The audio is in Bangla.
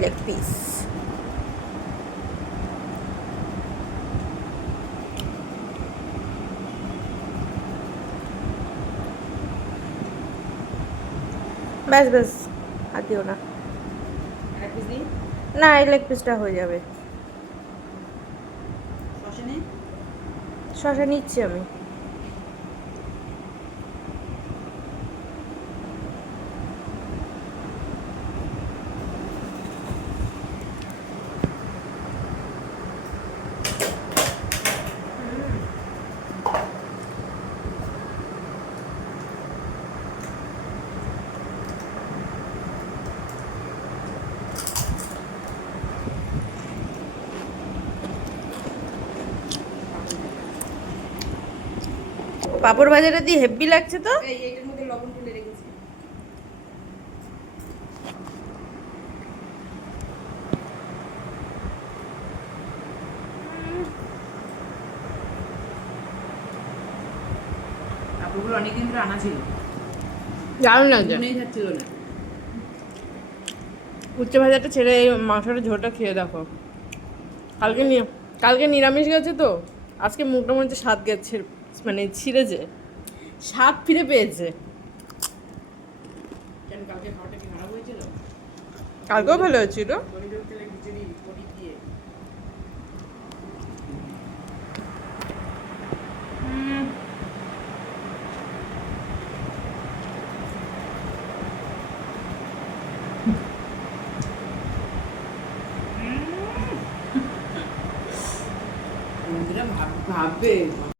Leg piece. ব্যাস ব্যাস, আর দিও না। না, এই লেগ পিসটা হয়ে যাবে। শশা নিচ্ছি আমি। পাপড় ভাজাটা দিয়ে হেভি লাগছে তো। এইটার মধ্যে লবণ ঢেলে রেখেছি। পাপড়গুলো অনেকদিন ধরে আনা ছিল, দারুণ লাগছে। মনেই যাচ্ছিল না। উচ্চে ভাজাটা ছেড়ে এই মাংসটা ঝোলটা খেয়ে দেখো। কালকে নিরামিষ গেছে তো, আজকে মুখটা মনে হচ্ছে স্বাদ গেছে, মানে ছিঁড়েছে, স্বাদ ফিরে পেয়েছে। কেন কালকে খাওয়াটা কি খারাপ হয়েছিল? কালকেও ভালো হয়েছিল। শরীরের তেলে খিচুড়ি বড়ি দিয়ে। বন্ধুরা ভাববে